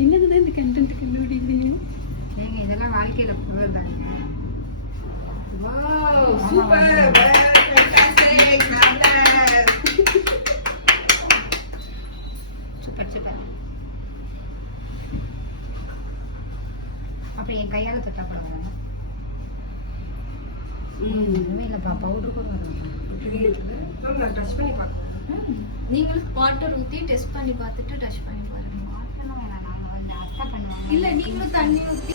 என்னதுதான் இந்த கண்டென்ட் கண்டுபிடிக்கிறீங்க நீங்க இதெல்லாம் வாழ்க்கையில போறதாங்க சூப்பர் சூப்பர் சூப்பர். அப்படி என் கையால தொட்டா போடுவாங்க. ஒண்ணுமே இல்லப்பா, பவுடர் கூட நான் டச் பண்ணி பார்க்கறேன். நீங்களும் வாட்டர் ஊத்தி டெஸ்ட் பண்ணி பார்த்துட்டு டச் பண்ணி பாருங்க. வாட்டர்லாம் வேணாம், நாங்க வந்து அத்தை பண்ணுவாங்க. இல்ல நீங்களும் தண்ணி ஊத்தி